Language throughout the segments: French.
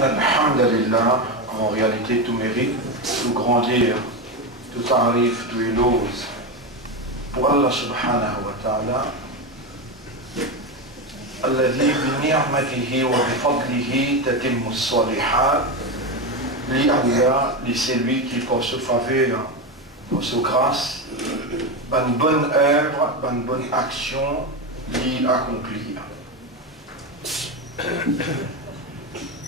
إن الحمد لله, en réalité tout mérite, tout grandir, tout tarif, tout éloge pour Allah subhanahu wa ta'ala, الذي بنعمته وبفضله تتم الصالحات, c'est lui qui pour ce faveur, pour ce grâce, une bonne œuvre, une bonne action, l'y accomplir.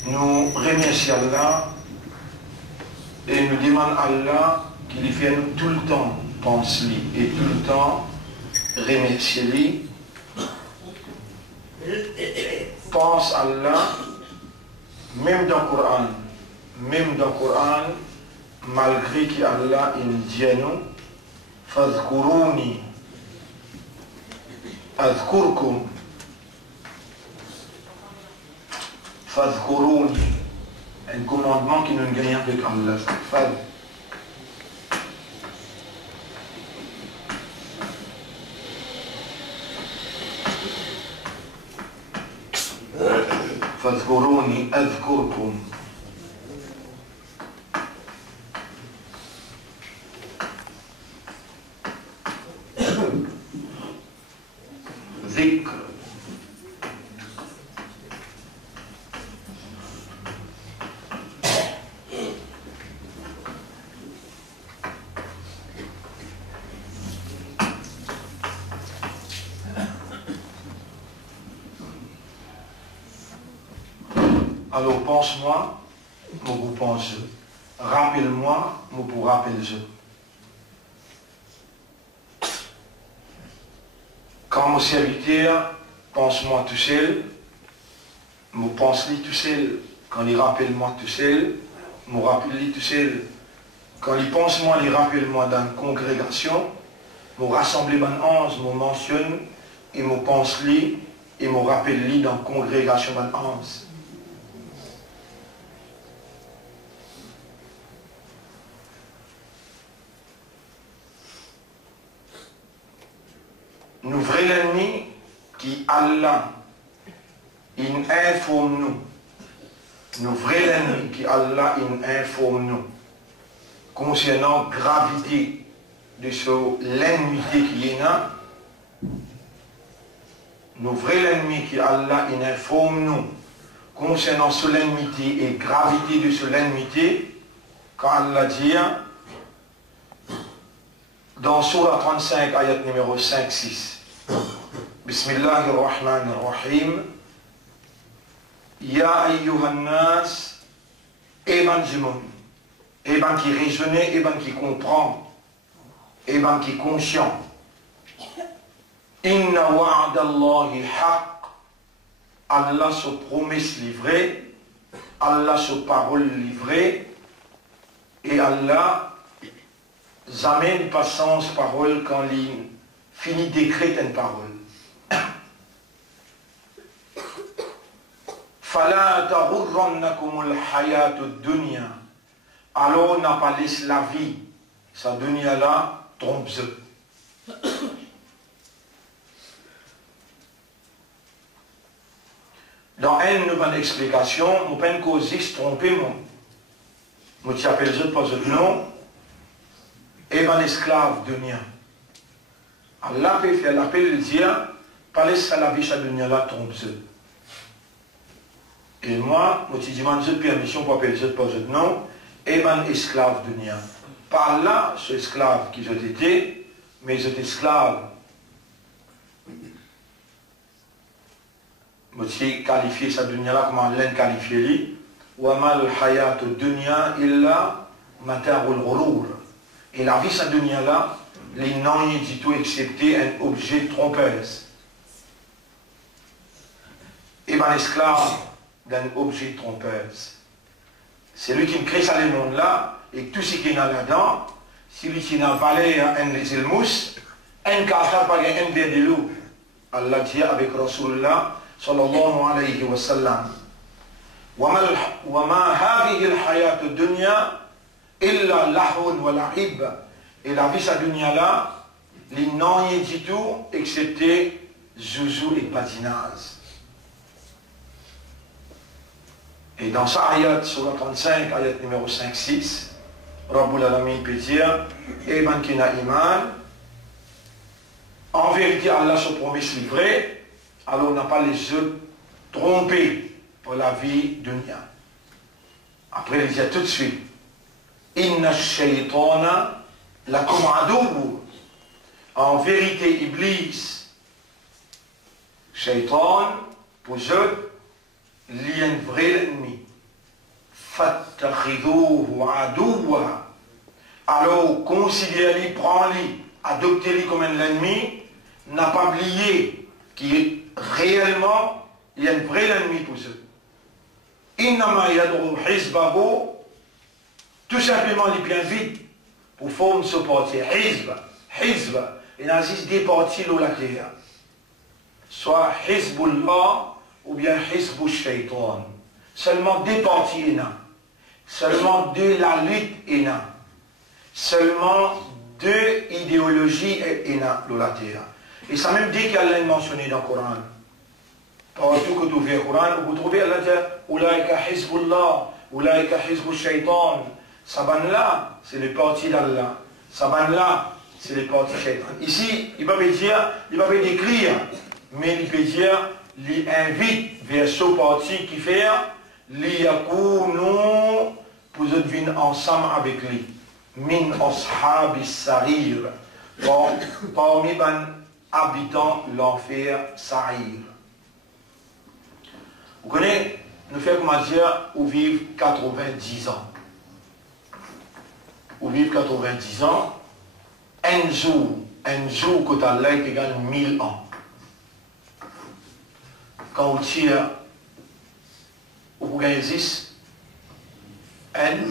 Nous remercions Allah et nous demandons à Allah qu'il fait nous tout le temps penser et tout le temps remercier lui. Pense à Allah, même dans le Coran, malgré qu'Allah dit à nous, fadhkuruni, adhkurkum. Fadhkuruni, un commandement qui nous gagne avec Allah. Fadh. Fadhkuruni adhkurkum. Dhikr. Alors pense-moi, moi vous pense. Rappelle-moi, moi vous rappelle-je. Quand mon serviteur pense-moi tout seul, moi pense-lui tout seul. Quand il rappelle-moi tout seul, moi rappelle-lui tout seul. Quand il pense-moi, il rappelle-moi dans une congrégation, moi rassemble ban 11, moi mentionne, et moi pense-lui, et moi rappelle-lui dans une congrégation ban 11. Nous vrai l'ennemi qui Allah il informe nous. Nous vrai l'ennemi qui Allah il informe nous concernant la gravité de l'ennemi qui est là. Nous vrai l'ennemi qui Allah il informe nous concernant l'ennemi et la gravité de l'ennemi quand Allah dit dans Surah 35, ayat numéro 5-6. Bismillahirrahmanirrahim. Ya ayyuhan nas, eban du monde, eban qui raisonne, eban qui comprend, eban qui conscient. Inna wa'adallahi haq. Allah se promesse livrée, Allah se parole livrée, et Allah amène pas sens parole quand il finit d'écrire une parole. Fala taghurrannakumul hayatud dunya. Alors n'a pas laissé la vie, sa dunya là, trompe-se. Dans une nouvelle explication, on peut causer tromper moi. Moi tu appelles je pas ce nom. Et un esclave dunya. Allah peut faire l'appel de dire, pas laisser la vie de dunya là trompe-se. Et moi, je demande cette permission pour appeler cette pose de nom, et un esclave dunya. Par là, ce esclave qui j'ai été, mais cet esclave, je suis qualifié sa dunya là, comment l'un qualifié lui, wa mal hayat dunya illa matarul ghurur. Et la vie, sa dunya là, les non du tout excepté un objet trompeuse. Et ben esclave d'un objet trompeuse. C'est lui qui me crée ça le monde là, et tout ce qui est là-dedans, si lui qui n'a valé un des ilmous, un kafar pas un des loups. Allah dit avec Rasulullah sallallahu alayhi wa sallam. وما هذه الحياة الدنيا إلا لهو ولعب. Et la vie sa dunya là, les non du tout excepté zouzou et patinage. Et dans sa ayat sur la 35, ayat numéro 5-6, Rabbul Alamin peut dire, et man kina iman, en vérité Allah se promet livré, alors on n'a pas les yeux trompés pour la vie dunya. Après il dit tout de suite, Inna shaytana lakum aduwwu. En vérité, Iblis, Shaitan, pour eux, il y a un vrai ennemi. Fattakhidhuhu aduwwa. Alors, considérez-le, prends-le, adoptez-le comme un ennemi, n'a pas oublié qu'il est réellement, il y a un vrai ennemi pour eux. Innama yad'u hizbahu, tout simplement, il est bien vite pour former ce parti. Hizb, il existe des partis dans la terre. Soit Hizbullah ou bien Hizbul Shaitan. Seulement deux partis seulement de la lutte seulement deux idéologies dans la terre. Et ça même dit qu'Allah est mentionné dans le Coran. Partout que tu ouvres le Coran, vous trouvez Allah dire Ulaika Hizbullah, Ulaika Hizbul Shaitan. Saban-là, c'est le parti d'Allah. Saban-là, c'est le parti Shaitan. Ici, il ne va pas décrire, mais il peut dire, il invite vers ce parti qui fait, nous pour venir ensemble avec lui. Min ashabis sarir. Parmi les habitants de l'enfer sarir. Vous connaissez, nous faisons comment dire, où vivent 90 ans. Où vivent 90 ans. Un jour que Allah est égal 1000 ans. Quand on tire, vous gagnez 10, N.9.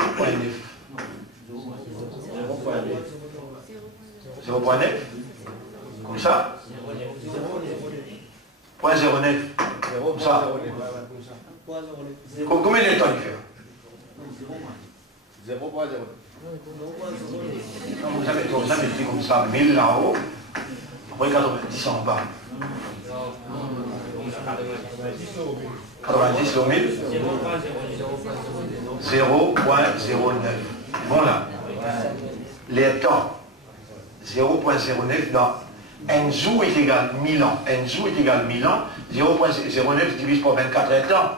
0.9. Comme ça. 0.09. Comme ça. Combien de temps il fait? 0.09. Vous avez dit comme ça, 1000 là-haut, après 90 en bas. 90 au 1000 0.09. Bon là, les temps, 0.09 dans un jour est égal 1000 ans. Un jour est égal 1000 ans, 0.09 divise par 24 ans.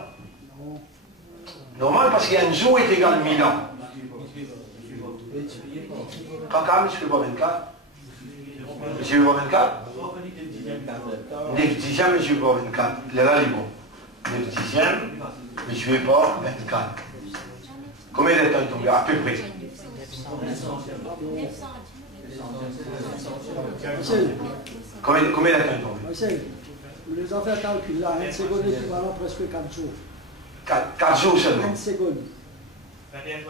Normal parce qu'un jour est égal 1000 ans. Quand je ne fais pas 24. Monsieur ne fais pas 24. 9 dixièmes, monsieur ne fais pas 24. Là, il est bon. 9 dixièmes, monsieur ne fais pas 24. Combien de temps il tombe? À peu près. Combien de temps il tombe? Les enfants calculent là, 1 seconde équivalent presque 4 jours. 4 jours seulement. 1 seconde.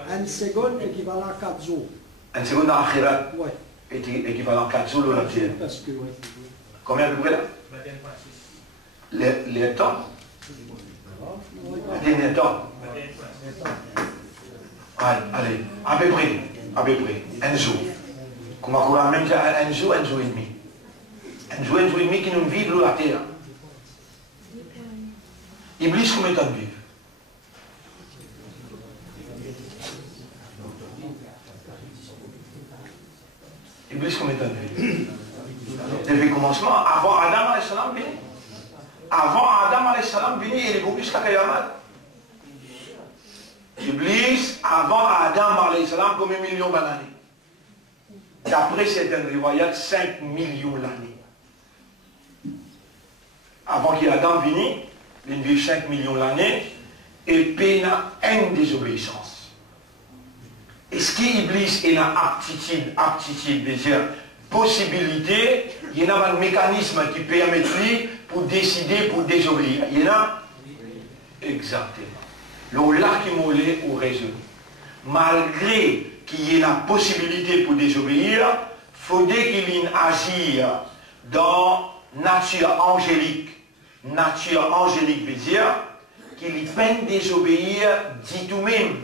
1 seconde équivalent à 4 jours. 1 seconde dans l'akhirat ouais. Équivalent à 4 jours dans la terre. Parce que, ouais. Combien de temps là? Les temps? Les derniers temps? Allez, à peu près, un jour. Comme on a même dit un jour et demi. Un jour et demi qui nous vivent sur la terre. Iblis, combien de temps vivent? Iblis, combien de temps vivent? Depuis le commencement, avant Adam alayhi salam venu. Avant Adam alayhi salam venu, il est beaucoup jusqu'à Kayamat. Iblis, avant Adam alayhi salam, comme 1 million d'années. D'après certaines riwayat, 5 millions d'années. Avant qu'Adam vienne, il vit 5 millions d'années et peine une désobéissance. Est-ce qu'Iblis est une aptitude, déjà, possibilité, il y a un mécanisme qui permet lui pour décider, pour désobéir. Il y en a? Exactement. Le là qui moulait au résolu. Malgré qu'il y ait la possibilité pour désobéir, il faudrait qu'il agisse dans nature angélique. Nature angélique veut dire qu'il peine désobéir, dit tout même.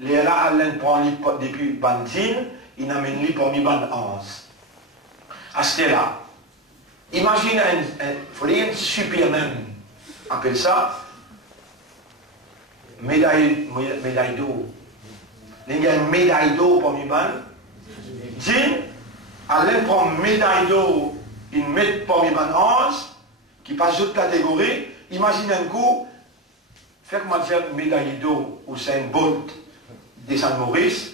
Les là, Allah prend depuis Bantine, il amène lui parmi Band 11. À ce là, imagine il faudrait un Superman, appelle ça, médaille d'eau. Il y a une médaille d'eau pour Miban. Dis, allez prendre médaille d'eau, une met pour Miban 11, qui passe d'autres catégories. Imaginez un coup, faire comment dire médaille d'eau ou c'est une botte des Saint-Maurice,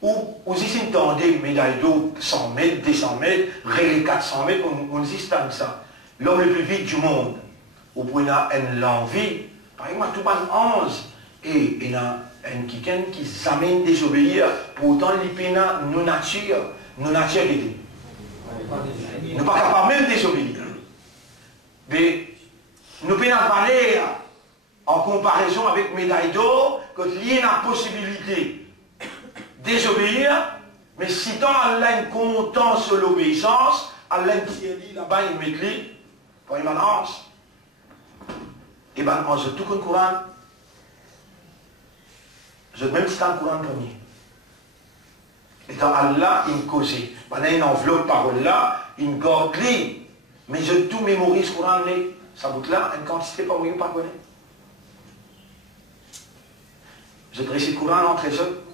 ou ici entendez médaille d'eau 100 mètres, 200 mètres, relais 400 mètres, on existe comme ça. L'homme le plus vite du monde, ou pour l'envie, par exemple, tout le monde 11, et il y a quelqu'un qui s'amène désobéir, pourtant il y a nos nature qui est. Nous ne sommes pas capables même de désobéir. Mais nous pouvons parler en comparaison avec médaille d'or, quand il y a la possibilité de désobéir, mais si tant Allah est content sur l'obéissance, Allah est là-bas, il met lui, pour une balance. Et bien, on se tout le Coran. Je même si un Coran premier. Et dans Allah, il me cause. Il y a une enveloppe parole là, une garde li. Mais je tout mémorise Coran là. Ça bout là, une quantité pas oui ou pas connaître. Je récite le Coran entre eux.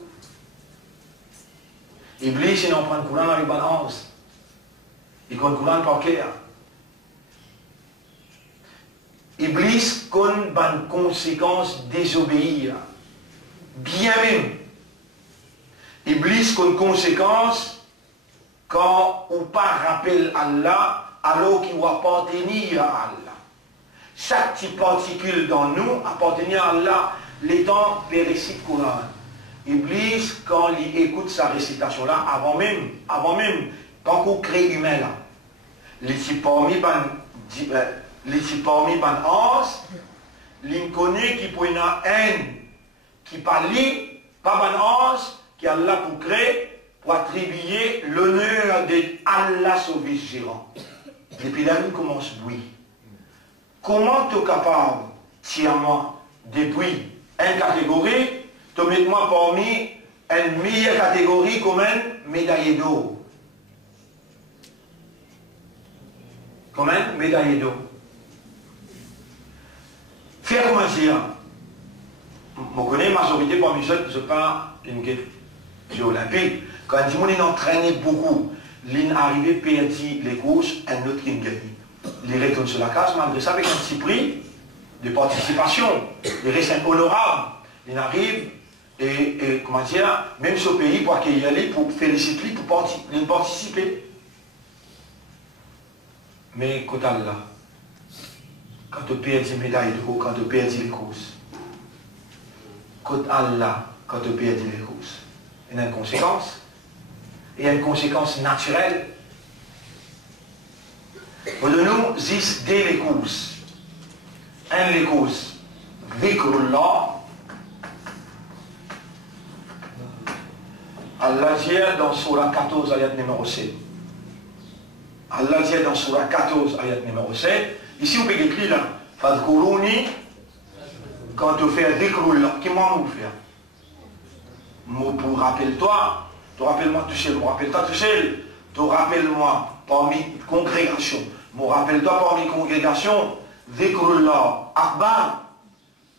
Iblis, il en prend le Coran avec balance. Il connaît le Coran par cœur. Iblis connaît une conséquence désobéir. Bien même. Iblis connaît une conséquence quand on pas rappelle Allah alors qu'il va appartenir à Allah. Chaque petite particule dans nous appartenir à Allah, l'étant des récits Coran. Iblis, quand il écoute sa récitation là, avant même, quand on crée humain là, les parmi ban 11, il connaît qui pour une haine, qui parle, pas ban 11, qui a là pour créer, pour attribuer l'honneur d'Allah sauvé gérant. Depuis là, il commence à bruit. Comment tu es capable, tiens-moi, depuis une catégorie, de mettre moi parmi une meilleure catégorie comme une médaille d'eau? Comme une médaille d'eau. Faire comment dire? Je connais la majorité parmi eux, je parle d'une jeux olympique. Quand ils entraîné beaucoup, ils arrivaient à perdre les courses, un autre qui gagne. Ils retournent sur la case, malgré ça, avec un petit prix de participation. Ils restent honorables. Ils arrivent, et comment dire, même ce pays, pour accueillir les, pour féliciter, pour participer. Mais quand Allah, quand tu perds des médailles de haut, quand tu perds les courses, quand Allah, quand tu perds les courses, il y a une conséquence. Il y a une conséquence naturelle. Pour nous, 10 dès les courses. Un les courses. Dhikrullah. Allah dit dans Surah 14, ayat numéro 7. Allah dit dans Surah 14, ayat numéro 7. Ici, vous pouvez écrire là. Fadhkuruni. Quand tu fais Dhikrullah, comment vous faire? Pour rappelle-toi. Tu rappelles-moi tout seul, rappelle-toi tout seul. Tu rappelles-moi parmi congrégation. Rappelle-toi parmi congrégation. Dhikrullah Akbar.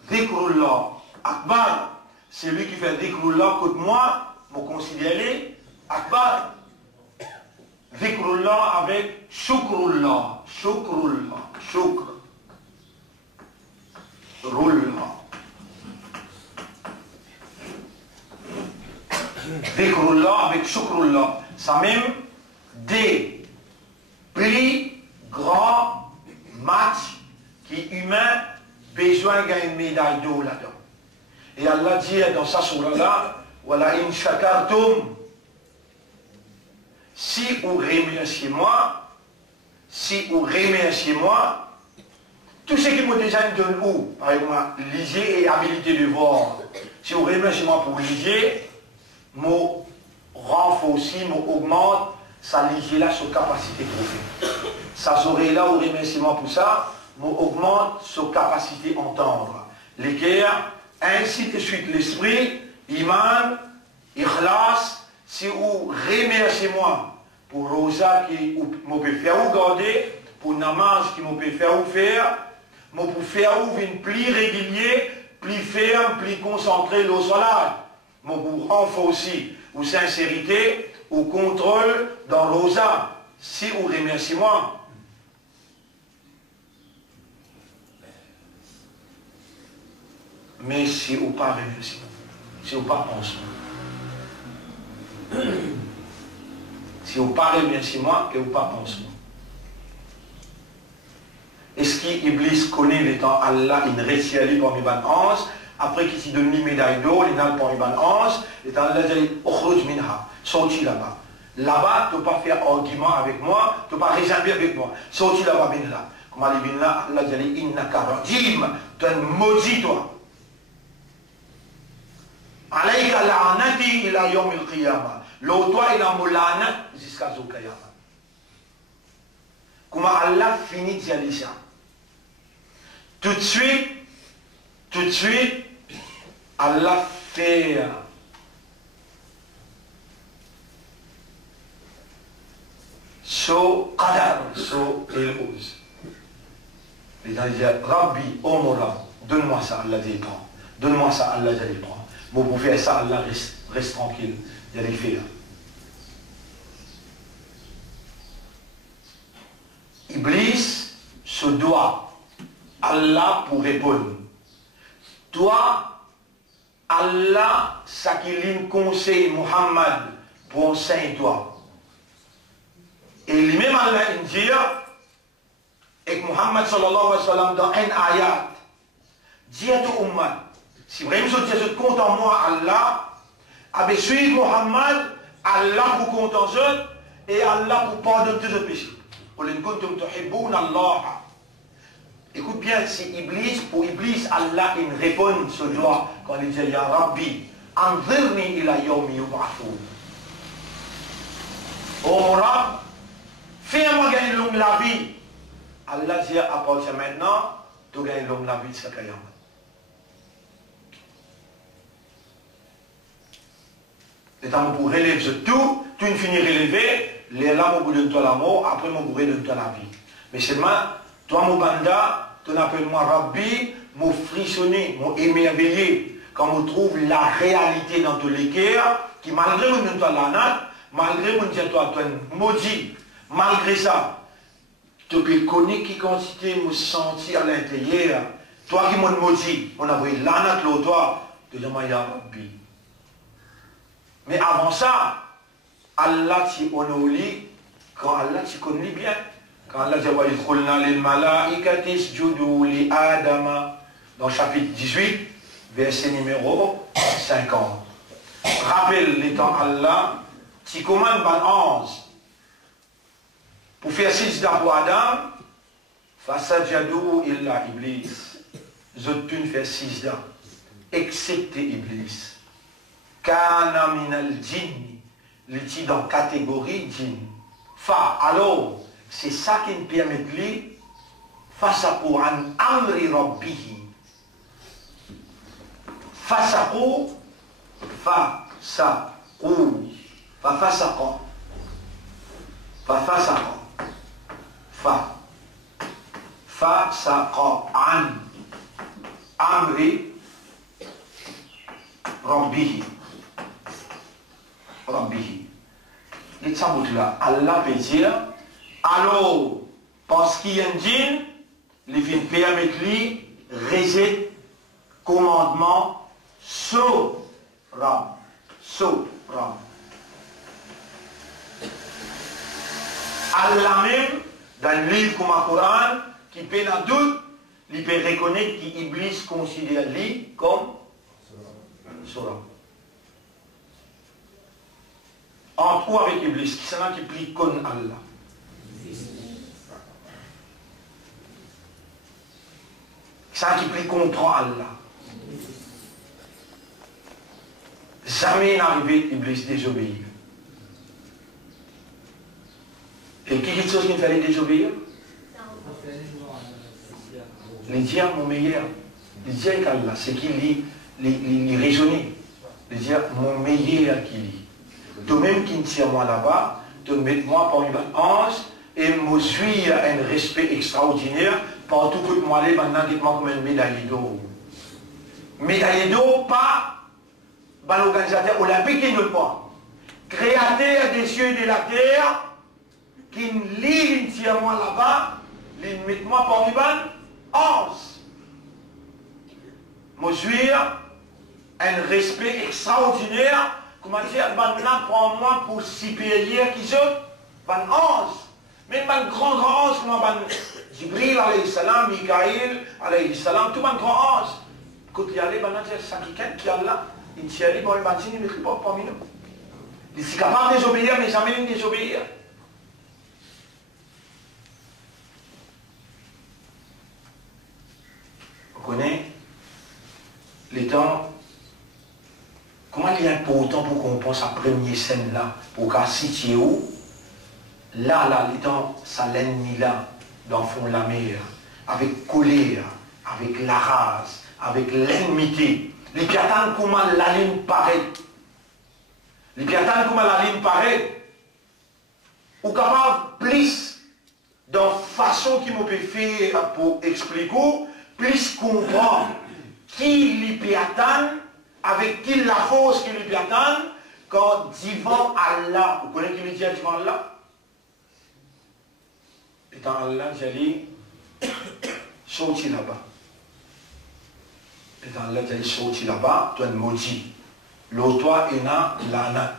Dhikrullah Akbar. C'est lui qui fait Dhikrullah contre moi. Vous considérez Akbar. Dhikrullah avec Shukrullah. Shukrullah. Shukr. Rullah. Dhikrullah avec Shukrullah. Ça même des plus grands matchs qui humains besoin de gagner une médaille d'eau là-dedans. Et Allah dit dans sa surah là, voilà in shakartum. Si vous remerciez moi, tout ce qui m'a déjà donné où, par exemple, lisez et habilité de voir. Si vous remerciez moi pour lisez, moi renforce, moi augmente sa lisez là sur capacité pour faire. Ça oreille là, vous remerciez moi pour ça, moi augmente sur capacité entendre. L'équerre, ainsi de suite l'esprit, iman, ikhlas, si vous remerciez moi pour rosa qui me peut faire ou garder, pour namaz qui me peut faire ou faire, me pour faire ou une pli régulier, plus ferme, plus concentré, l'eau solade. Mon goût renfort aussi, ou sincérité, ou contrôle dans l'osa. Si ou remercie-moi. Mais si ou pas remercie-moi, si ou pas pense-moi. Si vous parlez remercie-moi et vous pas pense-moi. Est-ce qu'Iblis connaît les temps Allah, il réussit à pour mes ban 11, après qu'il s'y donne une médaille d'or, il n'a pas mes ban 11, et dans Allah dit, minha, sorti là-bas. Là-bas, tu ne peux pas faire argument avec moi, tu ne peux pas réserver avec moi. Sorti là-bas, bin là. Comme Allah bin là, Allah dit, innaka rajim, tu es un maudit toi. Alayka la'anati ila yawm al-qiyamah. L'autre, il a moulana jusqu'à Zokayama. Comment Allah finit de dire ça? Tout de suite, Allah fait so qadar, so ilhoz. Les gens disent, Rabbi, oh mon Rab, donne-moi ça, Allah dit, prends. Donne-moi ça, Allah dit, prends. Bon, pour faire ça, Allah reste tranquille. Il y a des faire. Iblis se doit Allah pour répondre. Toi, Allah, ça qu'il conseille Muhammad pour enseigner toi. Et lui-même Allah dit, et Muhammad sallallahu alayhi wa sallam dans un ayat, dit à tout ummat, si vraiment je compte en moi Allah, avec suivre Muhammad, Allah pour compte en eux, et Allah pour pardonner tous les péchés. Écoute bien, si Iblis, pour Iblis, Allah il répond ce doigt quand il dit Ya Rabbi, anzirni ila yawmi yub'athun. Oh mon Rab, fais-moi gagner longue la vie. Allah dit à partir de maintenant, tu gagnes longue la vie de ce Kayama. Et tant pour relever tout, tu ne finis relever. Les là, mon bout de toi la mort, après mon bourré de toi la vie. Mais seulement, toi, mon banda, tu appelles moi Rabbi, mon frissonné, mon émerveillé, quand on trouve la réalité dans tous les cœurs, qui malgré mon toi la natte, malgré mon toi maudit, malgré ça, tu peux connaître qui quantité me sentir à l'intérieur, toi qui m'as maudit, on a vu la natte l'autre, toi, tu dis moi, ya Rabbi. Mais avant ça, Allah t'y honore, quand Allah t'y connaît bien. Quand Allah dit wa idkhulna lil malaikati isjudu li Adama, dans chapitre 18, verset numéro 50. Rappelle les temps Allah, t'y commande ban 11. Pour faire sijda pour Adam, fasajadu illa Iblis. Zotun fait sijda, excepté Iblis. Kana minal jinni. L'étit dans catégorie djinn. Alors, c'est ça qui nous permet de lire Fasaqu an amri rabbihi. Fasaqu, fasaqa an amri rabbihi. Et ça là, Allah peut dire, alors, parce qu'il y a un djinn, il vient permettre lui, réser commandement, Sora. Allah même, dans le livre comme le Coran, qui peut dans doute, il peut reconnaître qu'Iblis considère lui comme Sora. En quoi avec Iblis, qui c'est là qui plie comme Allah. C'est là qui plie contre Allah. Jamais n'arrive Iblis désobéir. Et qui dit chose qu'il fallait désobéir? Les diables mon meilleur. Les diables qu'Allah, c'est qu'il lit raisonner. Les diables mon meilleur qui lit. Toi-même qui me tire moi là-bas, te mettre moi pour une ange et me suis un respect extraordinaire partout que moi aller maintenant dites-moi comme une médaille d'or. médaillé d'or par l'organisateur olympique qui ne le pas. Créateur des cieux et de la terre, qui lit entièrement là-bas, il met moi parmi les 11. Mesure un respect extraordinaire, comment dire, là prend moi pour supérieur qui sont, 11. Même un grand ange, comme Jibril alayhi salam, Mikaïl alayhi salam, tout un grand ange. Quand il y a les ça qui est là, il s'y allait, bon, il va dire, il ne met pas parmi nous. Il est capable de désobéir, mais jamais de désobéir. Vous connaissez les temps, comment il est important pour qu'on pense à la première scène là, pour qu'à situer où, là, les temps, ça l'ennemi là, dans le fond de la mer, avec colère, avec la rage, avec l'ennemité. Les piatans, comment la ligne paraît. Les piatans, comment la ligne paraît. Ou capable plus, dans la façon qu'il m'a faire pour expliquer, plus comprendre qui les piatans, avec qui la force qui les piatans, quand devant Allah. Vous connaissez qui me dit devant Allah? Et dans Allah, j'allais sortir là-bas. Et dans Allah, j'allais sortir là-bas, tu es maudit. L'autre, toi, il y a l'ana.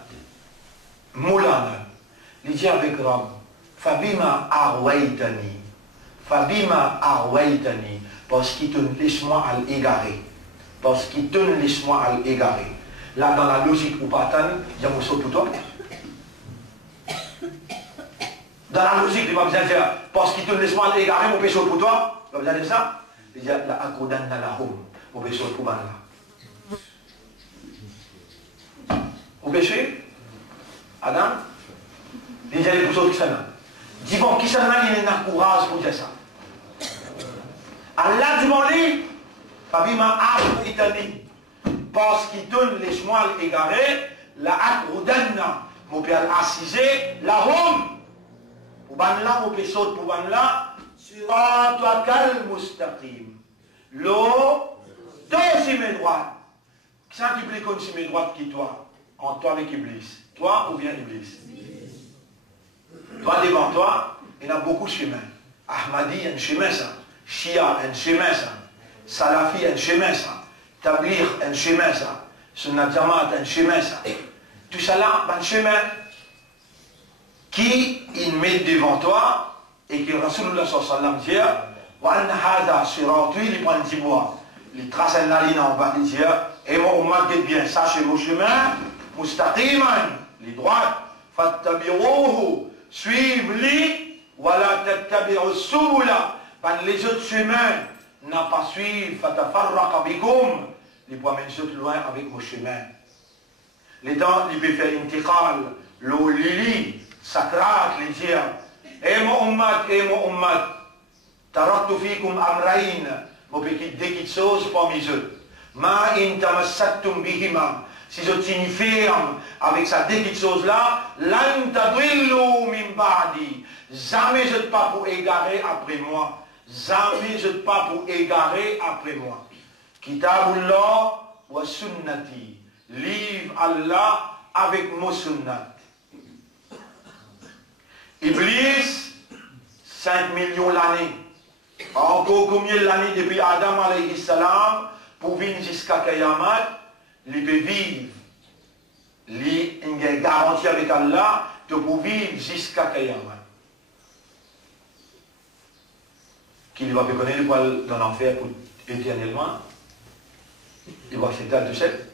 Moulana. Il dit avec Rab, Fabima arwaitani. Fabima arwaitani. Parce qu'il te laisse-moi à l'égarer. Parce qu'il te laisse-moi à l'égarer. Là, dans la logique ou pas, il y a mon saut pour toi. Dans la logique, il va besoin de dire, parce qu'il te laisse-moi à l'égarer, mon péché pour toi. Il va besoin de ça. Il dit, la akodan na la home. Mon péché pour moi là. Mon péché, Adam, il dit, pour ça qui s'en a. Dis bon, qui s'en a, il y a un courage pour dire ça. Allah dit, mon lit, Fabima Itani, parce qu'il donne les chemins égarés, la akroudanna, mon père assisé, la home, pour ban là, mon père saute pour ban là, sur toi calme mustaqim. L'eau, deux si mes droites. Qui ça qui plaît comme si mes droites qui toi, en toi avec Iblis, toi ou bien Iblis? Toi devant toi, il y a beaucoup de chemins. Ahmadi, il y a un chemin ça. Shia, un chemin ça. Salafi, un chemin ça. Tablir, un chemin ça. Sunnat Jamaat, un chemin ça. Tout ça là, un chemin qui il met devant toi et que Rasulullah sallallahu alayhi wa sallam dit wa anna hada sirati li prend du bois. Il trace la ligne en bas, il dit et mon ummat dit bien, sachez vos chemins, mustaqiman, les droites, fattabiruhu, suivez-les, wala tattabiru subula. Les autres chemins n'a pas suivi, fatafarraqa bikum, les poids mettent autres loin avec vos chemins. Les dents, ils peuvent faire intiqal, l'eau lili, sakrat, les dire, et mon ummat, taraktu fikum amrain, mon petit déquit chose parmi eux. Ma in tamassattum bihima, si je tiens ferme avec sa déquit chose là, lan tadwillu min ba'di, jamais je ne pas pour égarer après moi. Jamais je ne pas pour égarer après moi. Kitabullah wa sunnati. Livre Allah avec mon sunnat. Iblis, 5 millions l'année. Encore combien l'année depuis Adam alayhi salam pour vivre jusqu'à Kayamat, il peut vivre. Il y a une garantie avec Allah de pour vivre jusqu'à Kayamat. Qu'il va connaître le poil dans l'enfer pour éternellement, il va accepter tout seul.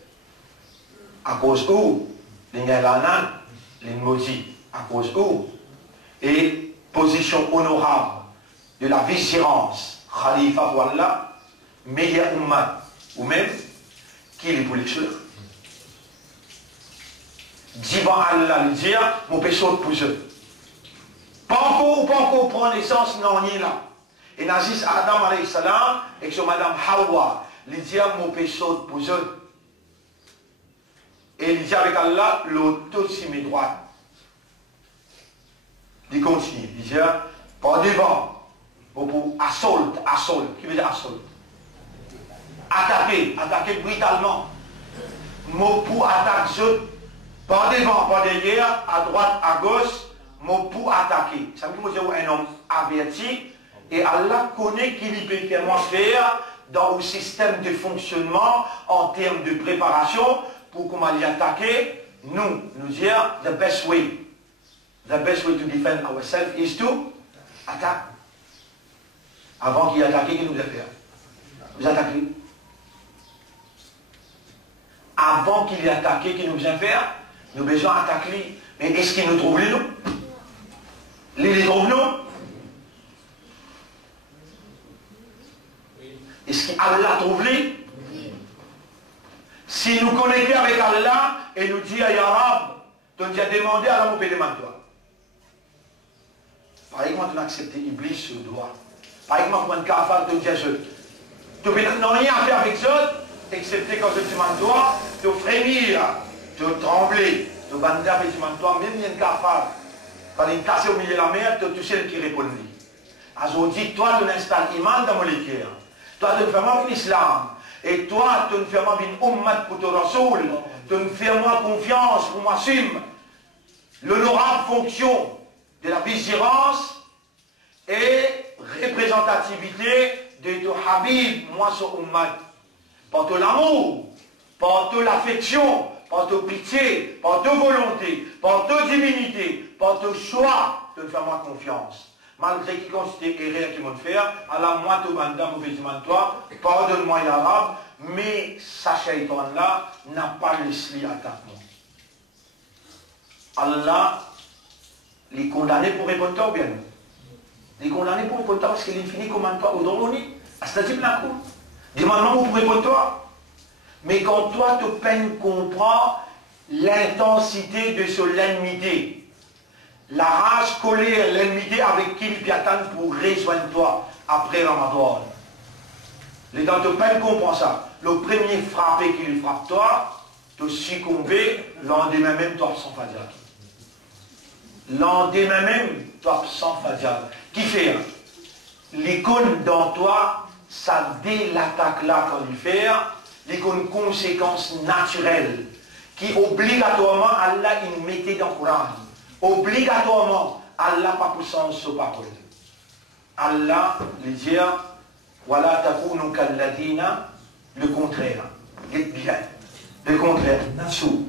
À cause où les Nalanan, les maudits, à cause où, et position honorable de la vigilance, Khalifa Wallah, meilleur ummat, ou même, qui est pour les choses. Divant Allah, le dire, mon péché pour eux. Pas encore prendre naissance, non, ni là. Et Nazis Adam alayhi salam et sur Madame Hawa, il dit mon péché pour eux. Et il dit avec Allah, l'autre si mes droits. Il continue, il dit par devant, pour assault, qui veut dire assault. attaquer brutalement. Mon pour attaque par devant, par derrière, à droite, à gauche, mon pour attaquer. Ça veut dire que un homme averti et Allah connaît qu'il peut faire dans le système de fonctionnement en termes de préparation pour comment l'y attaquer. Nous dire the best way to defend ourselves is to attack. Avant qu'il attaque, qu'il nous a fait. Vous attaquez. Avant qu'il ait attaqué, qu'il nous vient faire, nous avons besoin d'attaquer. Mais est-ce qu'il nous trouve nous? Les trouve nous? Est-ce qu'Allah trouve les? Si nous connectons avec Allah et nous dit à Yarab, tu nous as demandé, alors nous peut demander toi. Par exemple, tu as accepté Iblis sur le doigt. Par exemple, quand tu as fait, tu dis à eux, tu n'as rien à faire avec eux, excepté quand tu demandes toi, tu frémir, tu trembler, tu bander avec toi, même il y a un cafard. Quand il est cassé au milieu de la mer, tu sais qui répond. Alors dit, toi, tu installes iman dans mon cœur. Toi, tu fais moi l'islam. Et toi, tu fais moi une ummat pour ton rasoul. Tu fais moi confiance pour m'assumer l'honorable fonction de la vigilance et représentativité de ton habib, moi, son ummat. Par ton amour, par ton affection, par ton pitié, par ta volonté, par ta divinité, par ton choix, de faire moi confiance. Malgré qu'il considère erreur qui m'ont fait, alors moi, tu m'as mauvais toi, pardonne-moi l'arabe, mais sa shaitan-là n'a pas laissé attaquer. Allah les condamnés pour répondre toi bien. Les condamnés pour répondre toi parce qu'il est fini comme toi au dromoni. C'est-à-dire la cour. Demande-moi pour répondre toi. Mais quand toi tu peines comprendre l'intensité de ce l'ennemi, la rage, colère, l'ennemi avec qui il attend pour rejoindre toi après Ramadan. Les gens te peine comprendre ça. Le premier frappé qui lui frappe toi, tu succombes, lendemain même toi sans fadja. Lendemain même toi sans fadja. Qui fait? L'icône dans toi, ça dès l'attaque là qu'on lui fait, l'icône conséquence naturelle qui obligatoirement Allah il mettait dans le Coran. Obligatoirement, Allah pas puissance sur parole. Allah lui dit, voilà takunu kalladina, le contraire. Dites bien. Le contraire. Nasu.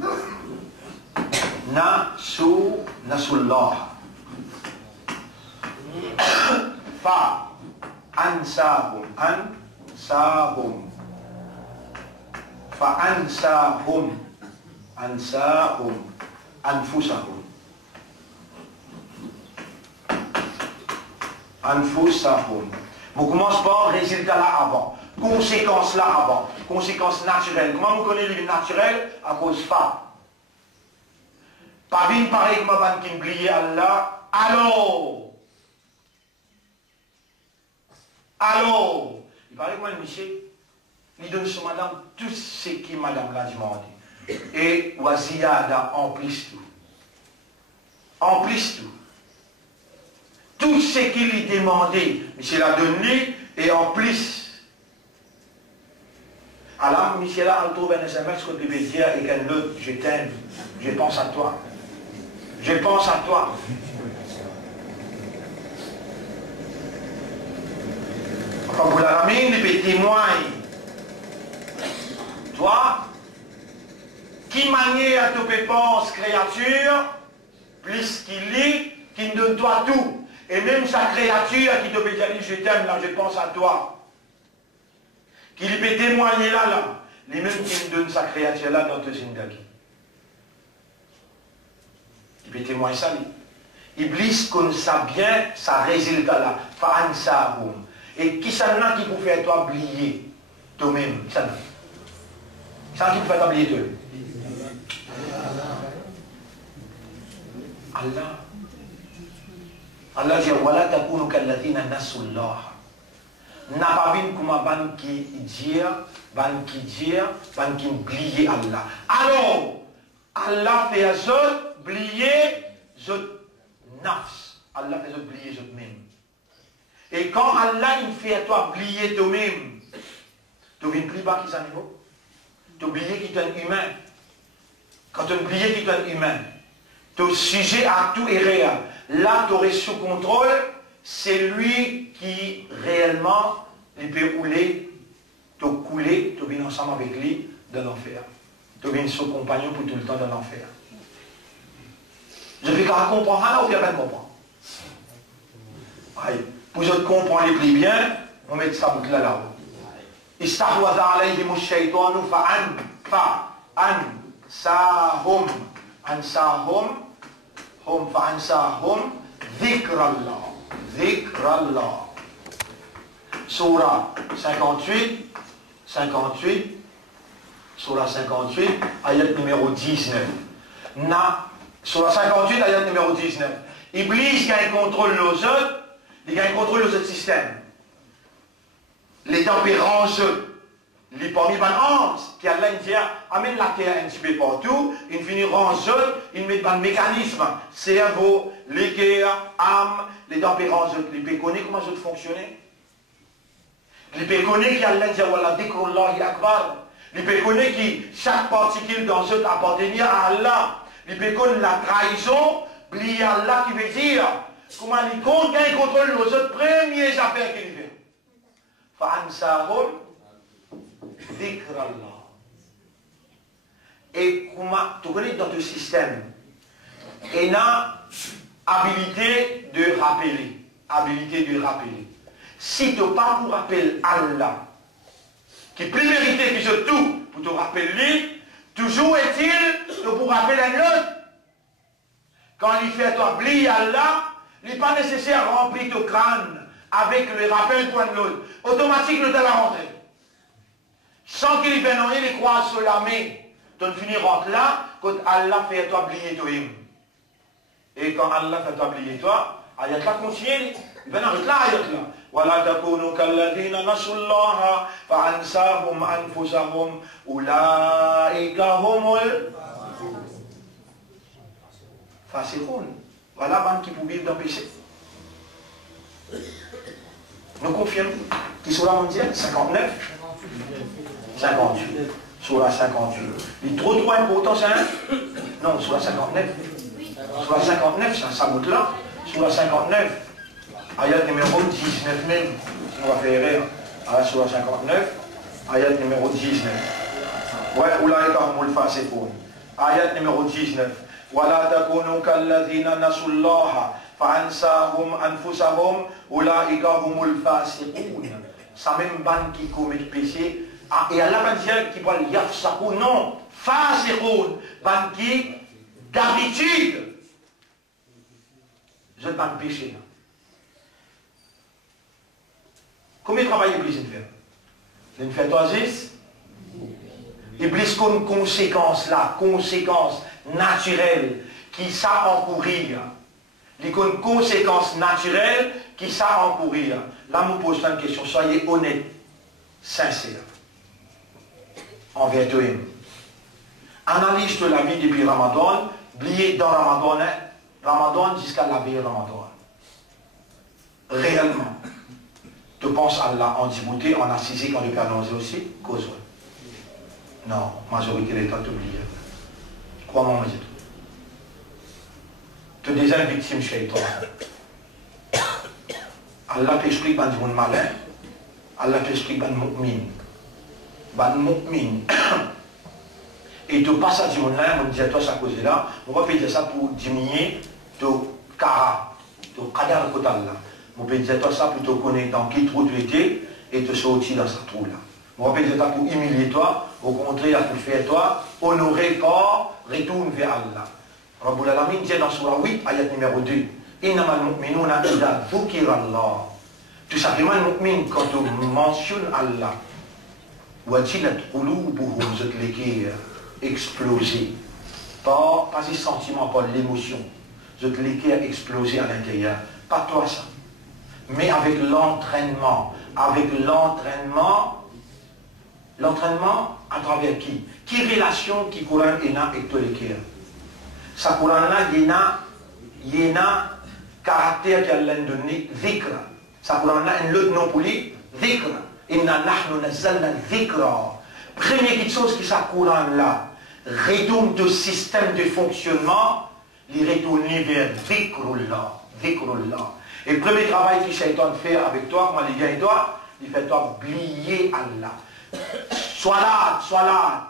Nasullah. Fa. Ansahum. Ansahum. Fa ansahum. Ansahum. Anfusahum. Anfusahum. On commence par résultat là avant, conséquence là avant, conséquence naturelle. Comment vous connaissez le naturel? À cause fa. Pas bien pareil que ma bande qui m'oublie Allah. Alors, il paraît que moi, monsieur, il donne sur madame tout ce qui madame l'a demandé. Et Waziyada en plus tout. En plus tout. Tout ce qu'il lui demandait, monsieur l'a donné, et en plus. Alors, monsieur là, on trouve un SMS qu'on peut dire, et qu'un autre, je t'aime, je pense à toi. Je pense à toi. Enfin, pour la ramine, il peut témoigner. Toi, qui manière à te penser, créature, plus qu'il est, qui me donne toi tout. Et même sa créature qui te peut dire, je t'aime, là, je pense à toi. Qui lui peut témoigner là, les mêmes qui me donnent sa créature là dans tes zindagi. Il peut témoigner ça, lui. Iblis connaît ça bien, ça résultat là. Fa'an sa'hum. Et qui ça n'a qui vous fait toi oublier toi-même? Ça n'a. Ça qui vous fait oublier toi. Allah. Allah dit voilà takunu kalladina nasullah. N'a pas vu comment ban qui dit oublier Allah. Alors Allah fait à eux oublier eux nafs. Allah fait oublier eux même. Et quand Allah il fait à toi oublier toi-même, Tu viens plus bas qu'ils animaux. Tu oublies qu'ils sont humains. Quand tu oublies qu'ils sont humains, tu es sujet à tout et rien. Là, tu aurais sous contrôle, c'est lui qui réellement il peut rouler, tu couler, tu viens ensemble avec lui dans l'enfer. Tu viens son compagnon pour tout le temps dans l'enfer. Je vais qu'à comprendre là ou bien pas comprendre. Pour que comprendre les plus bien, on met ça bout là-haut. استحوذ عليهم الشيطان فأنساهم ذكر الله. Surah 58, Surah 58, ayat numéro 19. Surah 58, ayat numéro 19. Iblis qui a un contrôle aux autres, il a un contrôle aux autres systèmes. Les tempérances, les parmi les qui Allah dit, amène la terre un petit peu partout, ils finiront en autres, ils mettent un mécanisme, cerveau, les cœurs, âme, les tempérances, les péconés, comment ça fonctionne? Les péconés qui Allah dit, voilà, dhikrullahi akbar. Les péconés qui, chaque particule dans eux appartenait à Allah. Les péconés, la trahison, oublier Allah qui veut dire, comment il compte un contrôle aux autres premières affaires qu'il fait. Fa'ansahum dhikrallah. Et comment, tu connais dans ton système, il y a habilité de rappeler. Si tu n'as pas pour rappeler Allah, qui est plus mérité que tout, pour te rappeler, toujours est-il que pour rappeler un autre. Quand il fait toi oublier Allah, il n'est pas nécessaire de remplir ton crâne avec le rappel point de l'autre. Automatiquement, tu la rentrée. Sans qu'il y ait non, il croise sur la main. Tu finis rentre là, quand Allah fait toi oublier toi. Et quand Allah fait toi oublier toi, ayat là continue. Il va arrêter là, ayat là. ولا تكونوا كالذين نسوا الله فأنساهم أنفسهم أولئك هم الفاسقون. Voilà ban qui peut vivre dans le péché. Nous confirmons qui sur la mondiale 59 58 sur la 58. Il est trop important ça hein? Non, sur la 59. Sur la 59, ça monte là. Sur la 59. Ayat numéro 19 même, si on va faire erreur, à sur 59, ayat numéro 19. Ouais, oulaïka humul fasiqun. Ayat numéro 19. Wala takunu kalladhina nasullaha fa'ansahum anfusahum oulaïka humul fasiqun. Ça même ban qui commet le péché. Et Allah va dire qu'il va yafsaqun, non, fasiqun, ban qui d'habitude. Je ne pas le péché. Combien de travail Iblis fait? Il fait 3-10. Iblis a une conséquence là, conséquence naturelle qui ça encourir. Il y a une conséquence naturelle qui ça encourir. Là, je vous pose une question. Soyez honnête, sincère, envers toi-même. Analyse de la vie depuis Ramadan, oubliez dans Ramadan, Ramadan jusqu'à la vie de Ramadan. Réellement. Tu penses à Allah en dibouté, en assisé, quand tu annoncer aussi, cause. Non, majorité des temps, tu oublies. Crois-moi, moi, tu es déjà une victime chez toi. Allah t'explique dans le malin, Allah t'explique dans le mu'min. Dans le mu'min. Et tu passes à dire, on dit à toi, ça cause là, on va faire ça pour diminuer ton kara, ton kadar côté Allah. On peut dire ça pour te connaître dans quel trou tu étais et te sortir dans ce trou-là. On peut dire ça pour humilier toi, au contraire pour faire toi, honorer corps, retourne vers Allah. Rabbul Alamin dit dans Surah 8, ayat numéro 2, Innamal mu'minuna idha dhukira Allah. Tout simplement, le mu'min, quand on mentionne Allah, wajilat qulubuhum, je te l'ai explosé. Pas les sentiments, pas l'émotion. Je te l'ai explosé à l'intérieur. Pas toi ça. Mais avec l'entraînement. Avec l'entraînement à travers qui? Qui relation qui courant est avec toi les cœurs? Ça courant là, il y a caractère qui a donné, dhikr. Ça courant là, un autre nom pour lui, dhikr. Inna nahnu nazzalna dhikra. Première chose qui s'accourait là, retourne de système de fonctionnement, il retourne vers dhikrullah. Dhikrullah. Et le premier travail que Shaitan fait avec toi, comment il gagne toi, il fait toi oublier Allah. Salat, salat.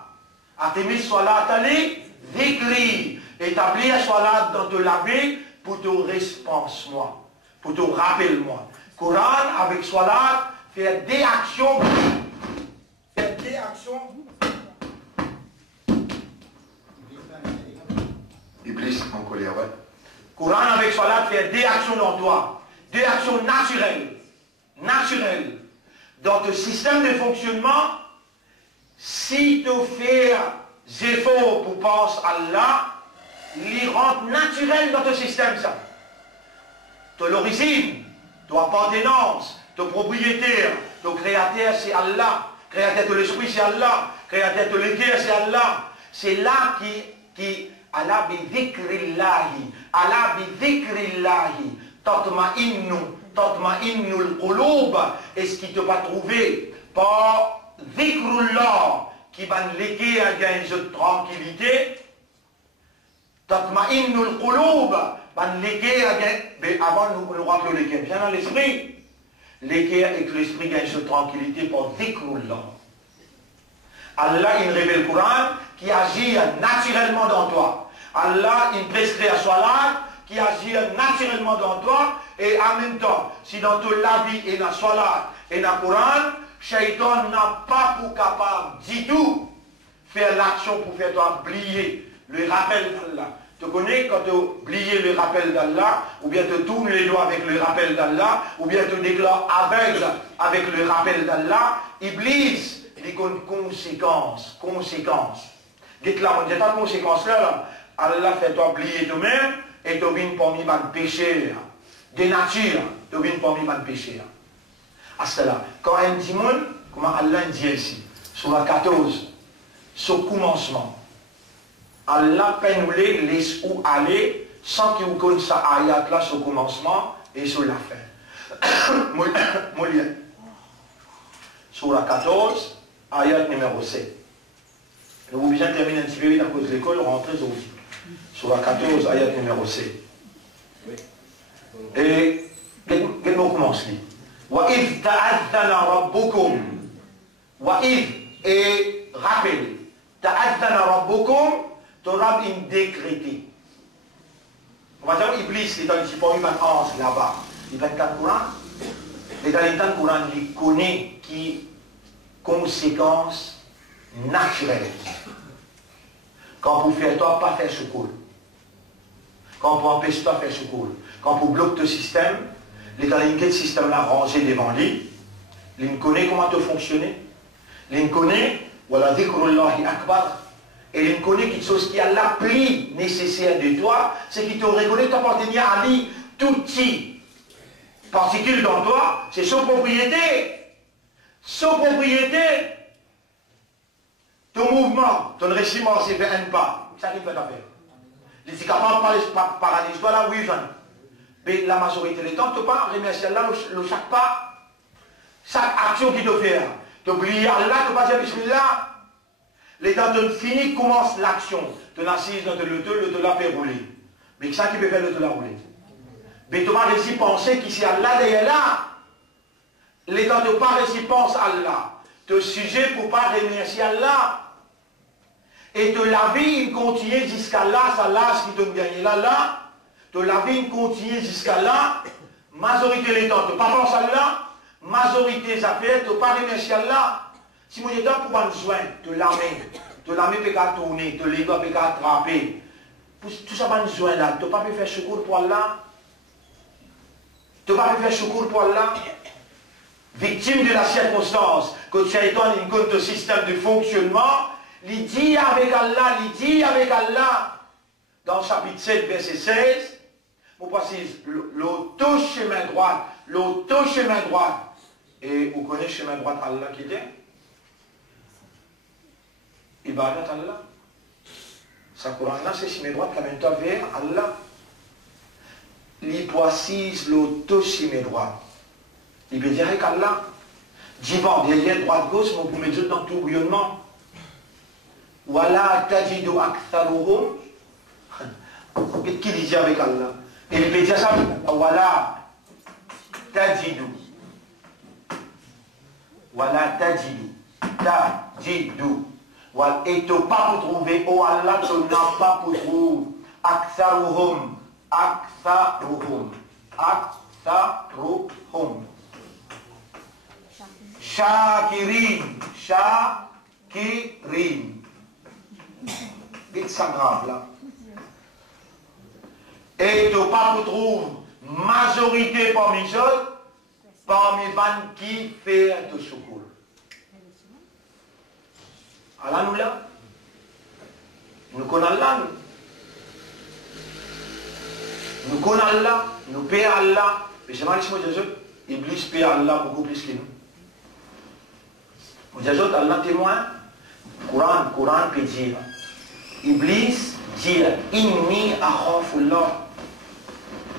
Atemi salat ali, dhikri. Établir salat dans te laver pour te response-moi, pour te rappel-moi. Coran avec salat, faire des actions. Faire des actions. Iblis en colère, ouais. Coran avec salat, faire des actions dans toi. Des actions naturelles. Naturelles. Dans ton système de fonctionnement, si tu fais des efforts pour penser à Allah, il rentre naturel dans ton système, ça. Ton l'origine, ton appartenance, ton propriétaire, ton créateur, c'est Allah. Créateur de l'esprit, c'est Allah. Créateur de l'éther, c'est Allah. C'est là qui Allah bi dhikrillahi. Allah bi dhikrillahi. Tatma'innul qulub. Est-ce qu'il te va trouver par dhikrullah qui va léguer à gagner de tranquillité? Tatma'innul qulub va léguer à gagner. Mais avant nous rappelons l'équerre. Bien dans l'esprit. L'équerre et que l'esprit gagne de tranquillité par dhikrullah. Allah, il révèle le Coran qui agit naturellement dans toi. Allah, il prescrit à salat qui agit naturellement dans toi. Et en même temps, si dans toute la vie, il y a salat et il y a Coran, Shaitan n'a pas pour capable du tout faire l'action pour faire toi oublier le rappel d'Allah. Tu connais quand tu oublies le rappel d'Allah, ou bien tu tournes les doigts avec le rappel d'Allah, ou bien tu déclares aveugle avec le rappel d'Allah, Iblis, il y a une conséquence. Dites là, il y a une conséquence là. Allah fait toi oublier toi-même, et tu viens parmi les péchés. De nature, tu viens parmi les péchés. À cela, quand un dit monde, comment Allah dit ici, sur la 14, sur commencement, Allah peut nous laisse où aller sans qu'il vous connaisse sa ayat là sur le commencement et sur la fin. Moulien. Sur la 14, ayat numéro 7. Nous vous besoin de terminer un petit peu à cause de l'école, rentrez au vide. Sur la 14, ayat numéro 7. Et quel mot commence-t-il? وَإِذْ تَأَذَّنَ رَبُّكُمْ وَإِذْ et rappel. تَأَذَّنَ رَبُّكُمْ ton rab est décrété. On va dire Iblis, il est dans le support, il va là-bas. Il va être dans le Coran. Il est dans le Coran, il connaît qui conséquences naturelles. Quand vous faites toi, pas faire secours. Quand vous empêchez toi faire secours. Quand vous bloquez le système, il est dans le système là rangé devant lui. Il connaît comment te fonctionner. Il connaît, voilà, dhikrullahi akbar. Et il connaît quelque chose qui a l'appli nécessaire de toi, c'est qu'il te reconnaît t'appartenir à lui, tout petit particule dans toi, c'est son propriété. Son propriété. Ton mouvement, ton régiment, c'est vers un pas. C'est ça qu'il fait affaire. Les capable par paralyse, toi là, oui, jeune. Mais la majorité des temps, tu ne peux pas remercier Allah le chaque pas, chaque action qu'il te fait. Tu oublies Allah, tu ne peux pas dire Bismillah. Les temps de fini commence l'action. Tu l'assises dans le la fait rouler. Mais ça qui peut faire le te la rouler. Mais tu vas réussir à penser qu'ici Allah derrière là. Les temps de pas réussir pense Allah. Te sujet pour pas remercier Allah. Et de la vie continue jusqu'à là, ça là, ce qui te gagne là. De la vie continue jusqu'à là. Majorité des temps, tu ne pas penser à Allah. Majorité des affaires, tu ne pas remercier Allah. Si mon état pour prendre soin de l'armée peut tourner, de l'ego peut attraper, tout ça va soin là, tu ne peux pas faire secours pour Allah. Tu ne peux pas faire secours pour Allah. Victime de la circonstance, que tu as été en compte système de fonctionnement, il dit avec Allah, dans le chapitre 7, verset 16, on précise l'auto-chemin droit, et vous connaissez le chemin droit Allah qui était? Ibadat Allah. Sa Coran là, c'est chemin droit qui amène toi vers Allah. Il précise l'auto-chemin droit. Il veut dire avec Allah. Divan, derrière, droite, gauche, on peut mettre dans tout bouillonnement. Voilà, tajidu aktharuhum. Qu'est-ce qu'il disait avec Allah? Et il peut dire ça, voilà, tajidu. Voilà, tajidu. Tajidu. Et tu n'as pas pour trouver, oh Allah, tu n'as pas pour trouver. Aktharuhum. Aktharuhum. Aktharuhum. Shakirin. Shakirin. Dites ça grave là. Et tu n'as pas pour trouver majorité parmi les autres, parmi les gens qui fait de secours. Allah nous là. Nous connaissons Allah. Nous connaissons Allah. Nous payons Allah. Mais c'est mal si moi je dis, Iblis paye Allah beaucoup plus que nous. Moi je dis, Allah témoin. Coran peut dire. Iblis dit, Inni akhafullah.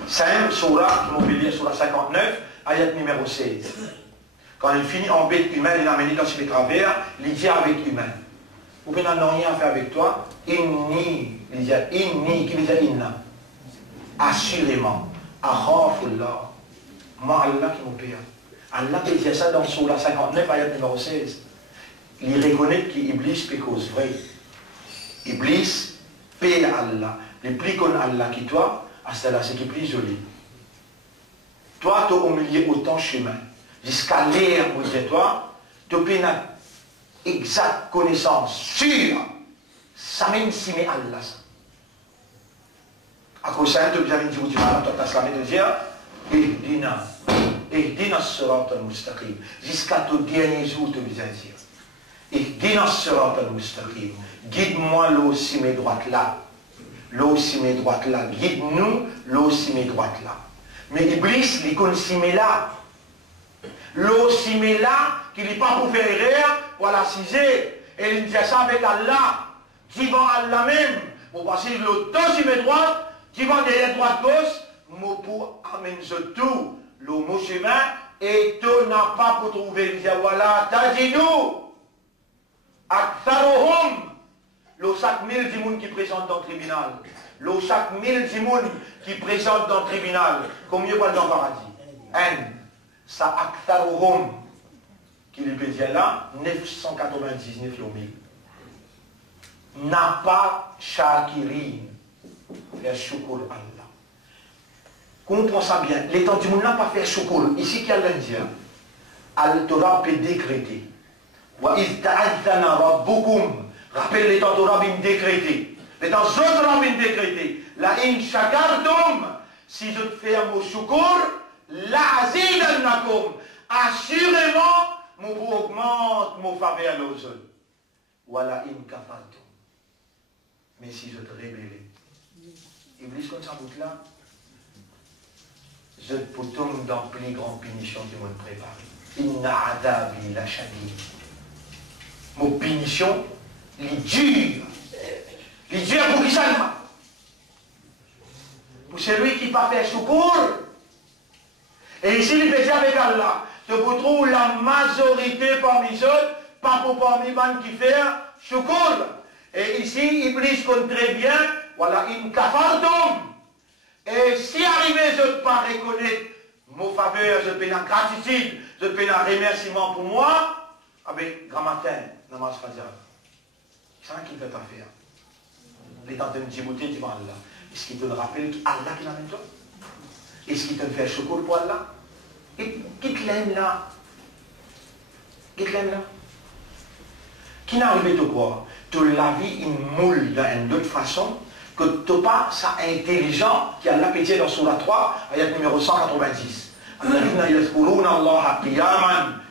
C'est une surah, on peut lire surah 59, ayat numéro 16. Quand il finit en bête humaine, il amène dans ses travers, il dit avec humain. Ou bien il n'a rien à faire avec toi. Inni, il dit inni, qui veut dire inna. Assurément. Akhafullah. Moi, Allah qui me paye. Allah peut dire ça dans surah 59, ayat numéro 16. Il reconnaît qu'Iblis peut cause vraie. Iblis paye Allah. Le plus qu'on Allah qui toi, à cela c'est qui est plus joli. Toi, tu as au milieu autant de chemin. Jusqu'à l'air, vous dites toi, tu as une exacte connaissance sûre. Ça même si mais Allah. À cause de ça, tu as dit, tu as slamé de dire, Ihdina as-sirat al-mustaqim. Jusqu'à ton dernier jour, tu as dire. Ihdina as-sirat al-mustaqim. Guide-moi là aussi mes droites là. Là aussi mes droites là. Guide-nous là aussi mes droites là. Mais Iblis, il connaît là. Là aussi mes là, qu'il n'est pas pour faire erreur, voilà cisé. Et il dit ça avec Allah. Devant Allah même. Pour passer le temps sur mes droites, devant derrière droite gauche, moi pour amener tout, le mot chemin, et tu n'as pas pour trouver. Il dit voilà, tajidou. Aktharuhum. Le chaque 1000 dimoun qui présente dans le tribunal. Le chaque 1000 dimoun qui présente dans le tribunal. Combien va dans le paradis? Un. Ça aktharuhum. Qui lui peut dire là, 999 000. N'a pas shakirin. Faire shukr Allah. Comprends ça bien. L'état du monde n'a pas fait shukr. Ici, qu'il y a l'Indien. Al-Torah peut décréter. Wa iz ta'adhana rabbukum. Rappelle les temps Torah bin décrété. Les temps Torah bin décrété. La in shakartum. Si je te fais un mot shukr, la azidannakum. Assurément, mon vous augmente mon faveur aux autres. Voilà in kafartum. Mais si je te rébelle, Iblis comme ça bout là, je te tombe dans plus grande punition qui m'ont préparé. Inna adabi la shadid. Mon punition, il dure. Il dure pour qui ça? Pour celui qui n'a pas fait secours. Et ici, il fait avec Allah. Tu retrouves la majorité parmi les autres, pas pour parmi les gens qui font secours. Et ici, Iblis compte très bien, voilà, in kafartum. Et si arrivé, je ne peux pas reconnaître mon faveur, je peux la gratitude, je peux la remerciement pour moi, avec grand matin, namaz fajr. C'est ça qu'il fait faire. Les temps de Djibouti, tu vas Allah. Est-ce qu'il te rappelle Allah qui l'amène toi? Est-ce qu'il te fait secours pour Allah? Et qui te l'aime là? Qui te l'aime là? Qui n'a arrivé de quoi? Tu la vie une moule d'une autre façon que tu pas ça intelligent qui a l'appétit dans Surah 3, ayat numéro 190.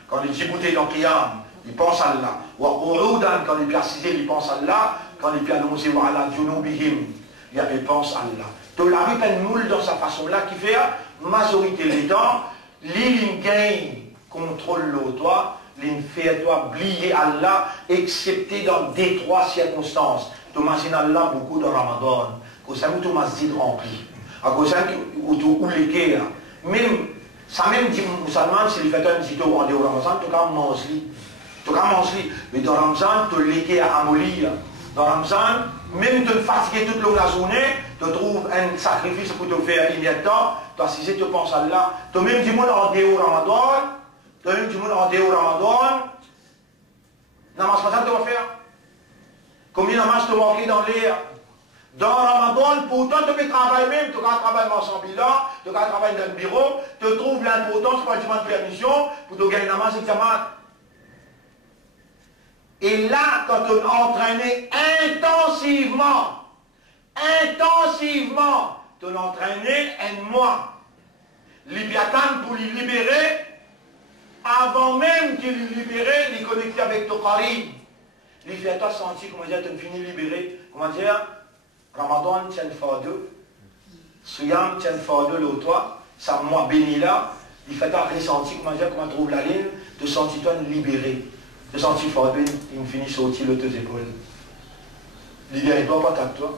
Quand les Djiboutis dans Qiyam, ils pensent à Allah. Quand les Piacisés, ils pensent à Allah. Quand les Pianomosés, ils pensent à Allah. Tu la vie une moule dans sa façon-là qui fait majorité des temps, l'île gagne, contrôle l'autre, l'île fait toi oublier Allah, excepté dans des trois circonstances. Tu imagines Allah beaucoup dans Ramadan, que ça nous dit rempli. À cause où les guerres, même Ça même dit musulman, s'il fait un petit tour en dehors Ramazan, tu vas manger. Tu vas manger. Mais dans Ramazan, tu l'équais à Amoli. Dans Ramazan, même te fatiguer toute la journée, tu trouves un sacrifice pour te faire immédiatement, tu assisé, tu penses à Allah. Tu même du monde en dehors Ramadan, tu même du monde en dehors Ramadan, namaz Ramadan tu vas faire. Combien de namaz te manquer dans l'air? Dans Ramadan, pourtant, tu peux travailler même, tu vas travailler ensemble là, tu vas travailler dans le bureau, tu trouves l'importance pour de permission pour te gagner namaz et jamat. Et là, quand on est entraîné intensivement, tu es entraîné un mois, Libyatan pour les libérer, avant même qu'il les libérer, les connecter avec ton Karim. Les fait toi sentir, comment dire, tu es fini libéré, comment dire, Ramadan, tiens fois deux, Souyam, tiens fois deux, l'autre toi, ça mois béni là, il fait toi ressentir, comment dire, comment trouve la ligne, te sentir toi libéré. Te sentir fort, il finit sortir de tes épaules. Libère-toi, pas tape-toi.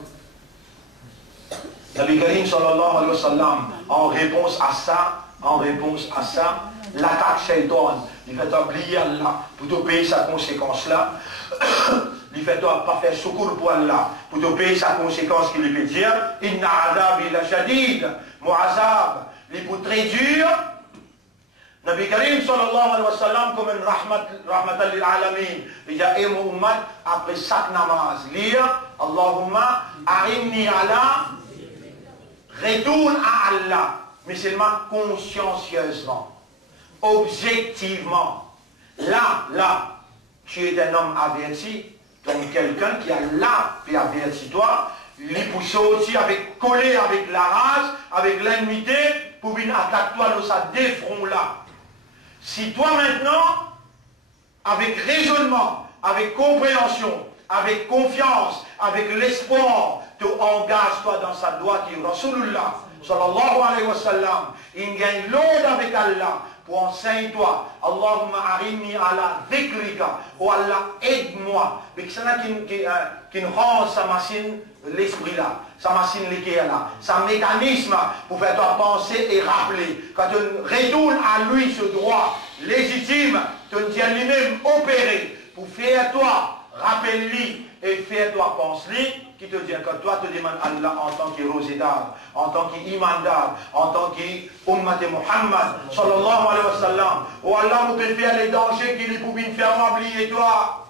Nabi Karim sallallahu alayhi wa sallam, en réponse à ça, l'attaque shaitan, il fait oublier Allah pour te payer sa conséquence là. Il fait pas faire secours pour Allah pour te payer sa conséquence qu'il peut dire inna adabi la shadid, mon azab, il est très dur. Nabi Karim sallallahu alayhi wa sallam comme un rahmatan lil alamin. Il a aimé Ummat après chaque namaz. Lire Allahumma a'inni ala, retourne à Allah, mais seulement consciencieusement, objectivement. Là, tu es un homme averti, donc quelqu'un qui a là, puis averti toi, il pousse aussi avec collé avec la rage, avec l'ennemi, pour venir attaquer toi dans sa défront là. Si toi maintenant, avec raisonnement, avec compréhension, avec confiance, avec l'espoir, tu engages toi dans sa loi qui est Rasulullah, sallallahu alayhi wa sallam, il gagne l'ordre avec Allah pour enseigner toi, Allahumma arini ala dhikrika, oh Allah, aide-moi. Mais c'est ça qui nous rend sa machine, l'esprit là, sa machine l'équerre là, sa mécanisme pour faire toi penser et rappeler. Quand tu retournes à lui ce droit légitime, tu tiens lui-même opéré pour faire toi, rappelle-lui et faire toi penser-lui, qui te dit que toi te demandes Allah en tant que rosédar, en tant qu'imandar, en tant qu'ummat Muhammad, sallallahu alayhi wa sallam. Oh Allah, nous peut faire les dangers qu'il est pour bien faire oublier toi.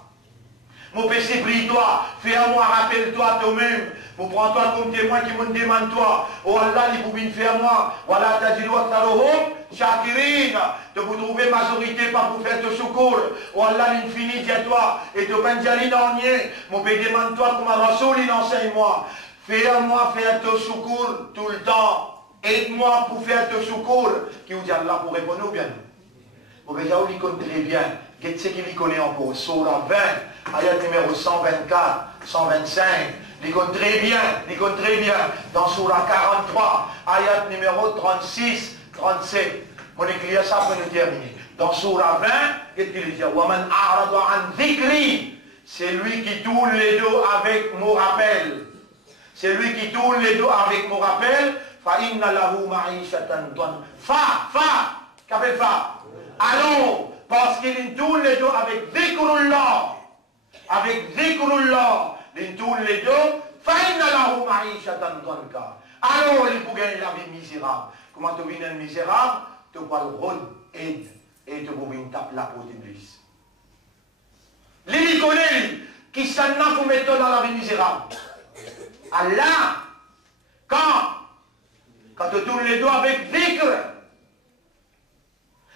Mon péché, prie-toi, fais-moi, rappelle-toi toi-même. Vous prends-toi comme témoin qui me demande toi. Oh Allah, il faut bien faire moi. Voilà, t'as dit Shakirin, de vous trouver majorité pas pour faire te secours. Oh Allah, l'infini, dis-toi. Et te benjali dernier. Mon péché, demande-toi comme un rasoul, il enseigne-moi. Fais-moi faire te secours tout le temps. Aide-moi pour faire te secours. Qui vous dit Allah pour répondre ou bien? Vous voyez, il connaît très bien. Qu'est-ce qu'il connaît encore? Surah 20, ayat numéro 124, 125. Il connaît très bien. Dans Surah 43, ayat numéro 36, 37. Mon écrire ça pour nous terminer. Dans Surah 20, qu'est-ce qu'il dit? Waman a'rada an dhikri. C'est lui qui tourne les dos avec mon rappel. C'est lui qui tourne les dos avec mon rappel. Fa inna lahu ma'ishatan don. Qu'appelle fa? Allons, parce qu'il tourne les dos avec dhikrullah. Avec dhikrullah. Il tourne les dos. Fa inna lahu ma'ishatan donka. Alors, il faut gagner la vie misérable. Comment tu vis un misérable? Tu vas le rôle aide et tu vas taper la peau d'Iblis. Il connaît qui s'en a pour mettre dans la vie misérable. Allah, quand tu tournes les doigts avec dhikr,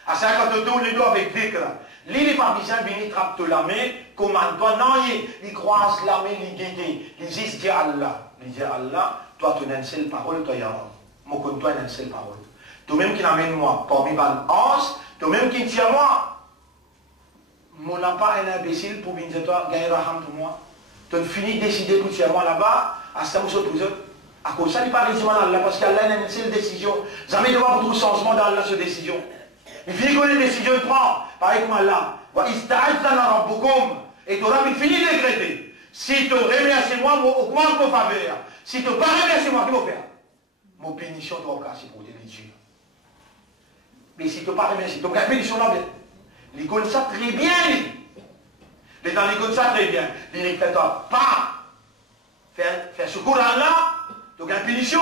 quand tu tournes les doigts avec dhikr, il n'est pas besoin de venir trapper la main, commande-toi, non, il croise la main, il guide, il dit Allah. Il dit Allah, toi tu n'as une seule parole, toi Yahweh. Moi, toi, tu n'as une seule parole. Toi-même qui n'amène moi parmi les anges, toi-même qui tient moi. Mon n'a pas un imbécile pour venir dire toi, gagne raham pour moi. Tu as fini de décider pour tirer moi là-bas, à ce moment-là, pour eux. À cause de ça, il n'est pas résumé dans Allah, parce qu'Allah a une seule décision. Jamais de voir beaucoup de changement dans Allah, cette décision. Il finit qu'on ait une décision, il prend. Pareil comme Allah. Et tu auras fini de décréter. Si tu remercies moi, augmente mon faveur. Si tu ne pas remercies moi, qu'est-ce que tu vas faire? Mon pénition doit casser pour te dire. Mais si tu n'as pas remercié, tu as bénédiction là, il connaît ça très bien. Les gens, ils connaissent ça très bien. Il ne fait pas faire secours à Allah, tu as bénédiction.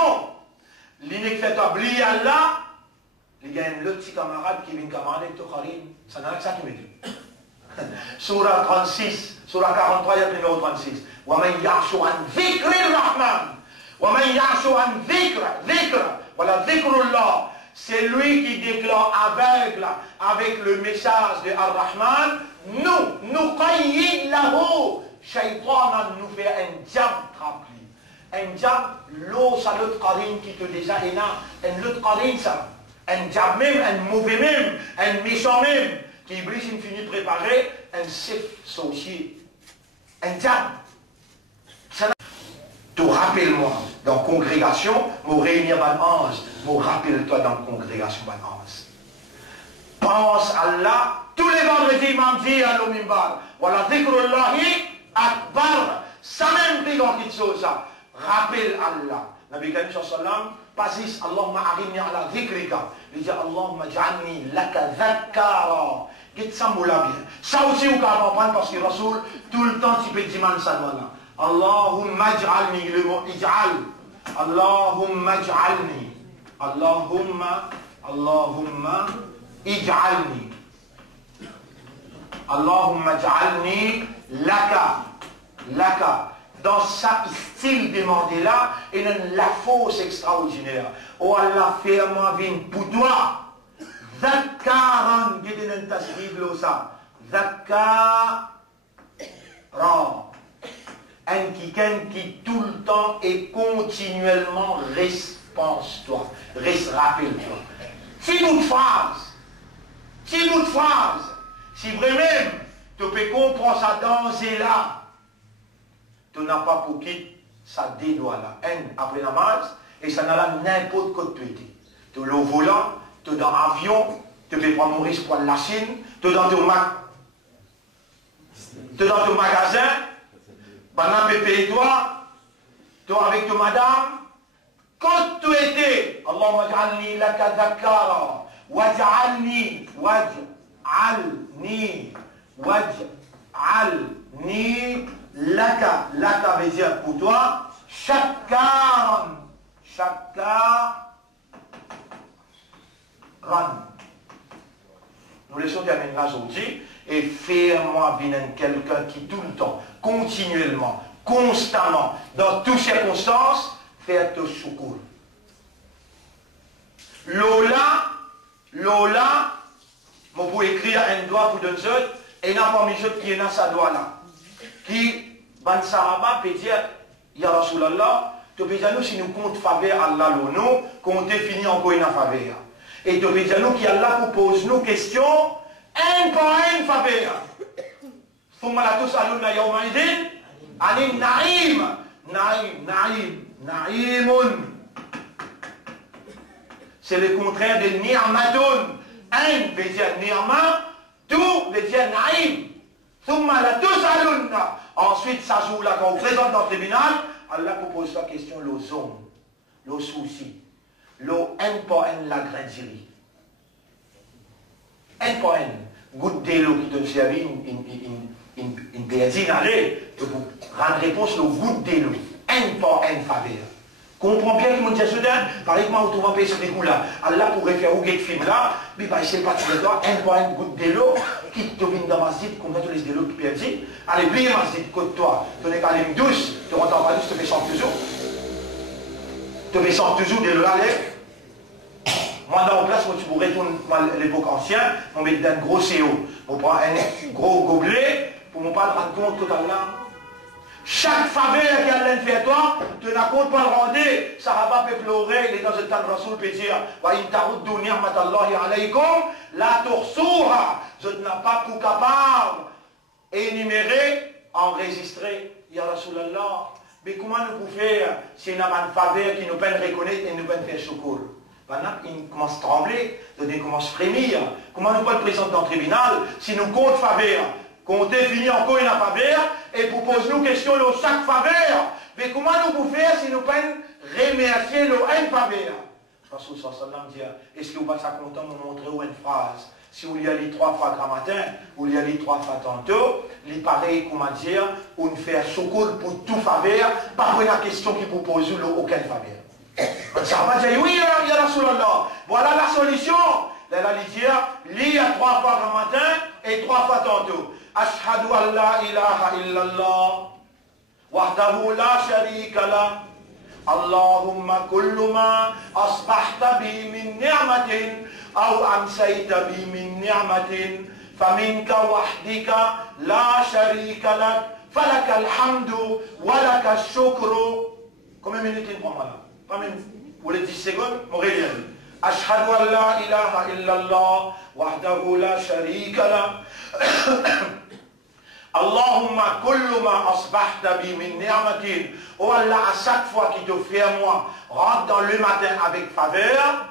Il ne fait pas oublier Allah. Il y a un autre petit camarade qui vient camarade avec toi, Karim. Ça n'a que ça qui me dit. Surah 36, Surah 43, il y a le numéro 36. وَمَنْ يَعْشُ عَنْ ذِكْرِ الرَّحْمَنِ وَمَنْ يَعْشُ عَنْ ذِكْرِ voilà, dhikrullah. C'est lui qui déclare aveugle avec le message de Ar-Rahman. Nous qayyid lahu shaytanan, nous fait un diable rempli. Un diable, l'eau, ça l'autre qarine qui te déjà est là. Un autre qarine, ça. Un diable même, un mauvais même, un méchant même, qui Iblis il finit préparer, un chef sorcier. Un diable. Tu rappelle-moi dans la congrégation, me réunir ban ange, me rappelle-toi dans la congrégation ban ange. Pense à Allah, tous les vendredis, m'en dit à l'omimbar, voilà, dhikrullahi akbar, ça même dit dans quelque chose, ça. Rappelle Allah. Nabi Karim sallam, pasis, Allahumma arini ala dhikrika. Il dit, Allahumma ja'alni laka dhakkara. Qu'est-ce que ça moula bien? Ça aussi, vous pouvez comprendre parce que Rasoul, tout le temps, tu peux dire ça là. Allahumma ij'alni, le mot ij'al. Allahumma ij'alni. Allahumma ij'alni. Allahumma ij'alni laka. Dans sa style demandé là, il y a la fausse extraordinaire. Oh Allah, fais-moi vivre pour toi. Dhakkaran, qui est dans ta Bible ça. Dhakkaran. Quelqu'un qui tout le temps et continuellement pense-toi, rappelle-toi. Si nous phrase, si vraiment tu peux comprendre ça danger là, tu n'as pas pour qui ça dédoit là. Après namaz, et ça n'a là n'importe quoi tu étais. Tu es au volant, tu es dans l'avion, tu peux prendre Maurice pour la Chine, tu es dans ton magasin, pendant que toi, tu es avec ta madame, quand tu étais, Allahumma ja'alni laka dhakkara, waj'alni laka veut dire pour toi, shakkaran. Nous laissons terminer là aujourd'hui et fais-moi venir quelqu'un qui tout le temps, continuellement, constamment, dans toutes circonstances, fait te secours. Lola, vous pouvez écrire un doigt pour deux autres, et n'a pas mis autres qui est dans sa doigt là. Qui, ban Sahaba, peut dire, Ya Rasulallah, tu peux dire nous si nous compte faveur Allah nous, qu'on définit encore une faveur. Et tu peux dire nous qui Allah vous pose nos questions, un par un faveur. Thumma la tus'aluna yawma idhin, anin na'imun. C'est le contraire de ni'matun. Un veut dire ni'ma, tout veut dire na'im. Thumma la tus'aluna. Ensuite, ça joue là, quand on présente dans le tribunal, Allah vous pose la question, le zone, le souci, le un par un la grandirie. Un par un, goutte d'eau qui donne servi une pédine allez, vous rendre réponse le goutte d'eau, un par un faveur. Comprends bien que mon Dieu soudain, par exemple, on trouve un peu ce coup-là. Allah pourrait faire où quelque film là, mais bah, c'est pas tout le temps, un par un goutte d'eau, qui te vient dans ma zite, comme tous les délos qui perdent. Allez, bien ma zite, côte-toi, tu n'es qu'à aller douce, tu rentres pas douce, tu fais sans toujours. Tu fais sans toujours de l'eau moi, dans la place, moi, tu pourrais retourner l'époque ancienne, on met un gros CO. On prend un gros gobelet, pour ne pas le rendre compte totalement. Chaque faveur qu'Allah fait à toi, tu n'as compte pas le rendre. Sahaba peut pleurer, il est dans le temps de Rasoul peut dire, wa in taruddu ni'matallahi alaykum, la tursura. Je n'ai pas pour capable énumérer, enregistrer, ya Rasulallah. Mais comment nous pouvons faire si nous avons une faveur qui nous peut reconnaître et nous peut faire secours? Maintenant, il commence à trembler, il commence à frémir. Comment nous pouvons le présenter dans le tribunal si nous comptons faveur? Qu'on définit encore une faveur et pour poser nous questions de chaque faveur. Mais comment nous pouvons faire si nous pouvons remercier le un faveur? Rasul sallam dit, est-ce que vous passez content de vous montrer une phrase? Si vous y allez 3 fois grand matin, ou y allez 3 fois tantôt, il paraît, comment dire, on fait un secours pour tout faveur, pas pour la question qui vous pose aucun faveur. Ça va dire, oui, ya Rasulallah, voilà la solution. Elle va dire, lis 3 fois grand matin et 3 fois tantôt. Ashhadu an la ilaha illallah, wahdahu la sharika la. Allahumma kullu ma asbahta bi min ni'matin aw amsayta bi min ni'matin faminka wahdika la sharika lak falaka alhamdu walaka shukru. Combien de minutes il prend là? Pas même pour les 10 secondes, mon réel. Ashhadu an la ilaha illallah wahdahu la sharika la. Allahumma kullu ma asbahta bi min ni'matin. Oh Allah, à chaque fois qu'il te fait à moi, rentre dans le matin avec faveur.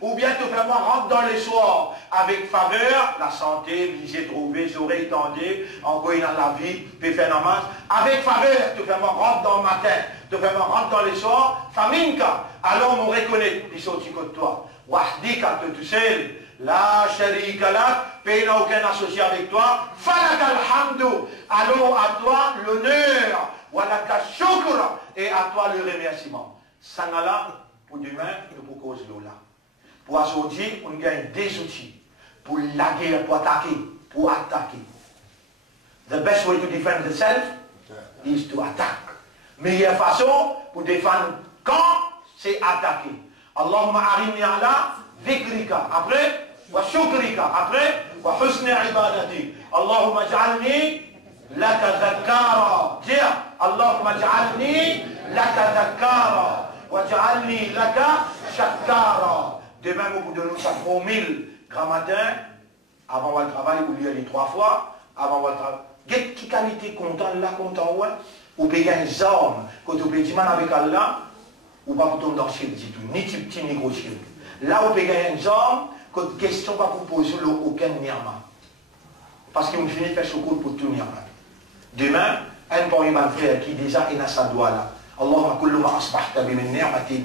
Ou bien te fait moi, rentre dans le soir avec faveur. La santé, les yeux trouvés, les oreilles tendues, encore dans la vie, peut faire namaz. Avec faveur, te fait moi, rentre dans le matin. Te fait moi, rentre dans le soir. Faminka, alors on reconnaît, ils sont de toi. Wahdika, tout seul. La sharika lak, pays n'a aucun associé avec toi. Falaka alhamdu, alors à toi l'honneur. Walaka shukra, et à toi le remerciement. Sangala, pour demain, et pour cause de là. Pour aujourd'hui, on gagne des outils. Pour la guerre, pour attaquer, pour attaquer. The best way to defend yourself is to attack. Meilleure façon pour défendre quand, c'est attaquer. Allahumma arini ala dhikrika. Après, wa shukrika. Après, wa husni ibadati. Allahumma ja'alni laka dhakkara. Dire, Allahumma ja'alni laka dhakkara. Wa ja'alni laka shakkara. Demain, au bout de nous, ça prend 1000 grand matin. Avant le travail, vous lui allez 3 fois. Avant le travail. Quelle qualité content, là, content, ouais. Ou bien un homme, quand vous pouvez dire avec Allah, ou pas pour tomber dans le ciel du tout, ni petit ni gros ciel. Là où vous gagner un homme, quand question va vous poser aucun nirma. Parce qu'on finit de faire secours pour tout nirma. Demain, un bon imam frère qui déjà est dans sa doigt là. Allahumma kullu ma asbahta bi min ni'matin.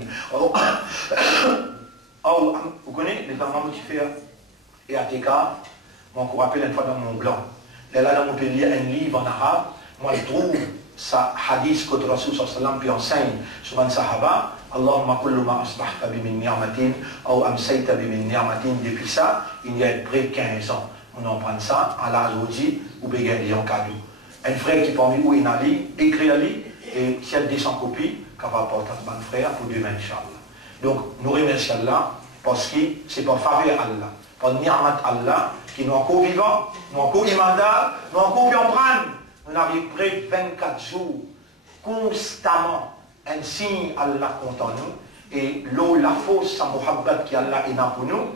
Vous connaissez les mamans qui font et ATK, moi je vous rappelle une fois dans mon blanc. Là, on peut lire un livre en arabe, moi je trouve ça hadith que le Rasul sallam puis enseigne sur un sahaba. Allahumma kullu ma asbahta bi min ni'matin ou amsayta bi min ni'matin. Depuis ça, il y a près de 15 ans. On en prend ça à l'âge aujourd'hui ou bien en cadeau. Un frère qui parmi où il a lu, écrit à lui, et si elle descend copie, qu'elle va apporter à mon frère pour demain, Inch'Allah. Donc, nous remercions Allah parce que c'est par faveur Allah, par ni'mat Allah, qui nous encore vivants, nous encore imandal, nous encore bien prendre. On avait près de 24 jours, constamment, un signe Allah contre nous, et l'eau, la fausse, sa muhabbat qui Allah est là pour nous,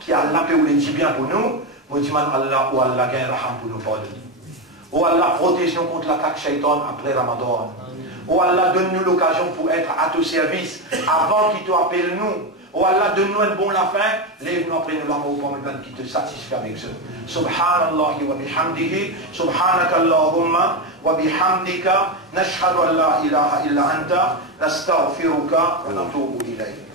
qui Allah peut le dire bien pour nous, nous disons Allah ou Allah gagne raham pour nous pardonner. Oh Allah, protège-nous contre l'attaque shaitan après Ramadan. Oh Allah, donne-nous l'occasion pour être à ton service avant qu'il t'appelle nous. Oh Allah, donne-nous un bon la fin. Lève-nous après nous l'amour pour nous qui te satisfait avec ça. Subhanallah wa bihamdihi. Subhanaka Allahumma wa bihamdika. Nashhadu an la ilaha illa anta. Nastaghfiruka wa natubu ilayk.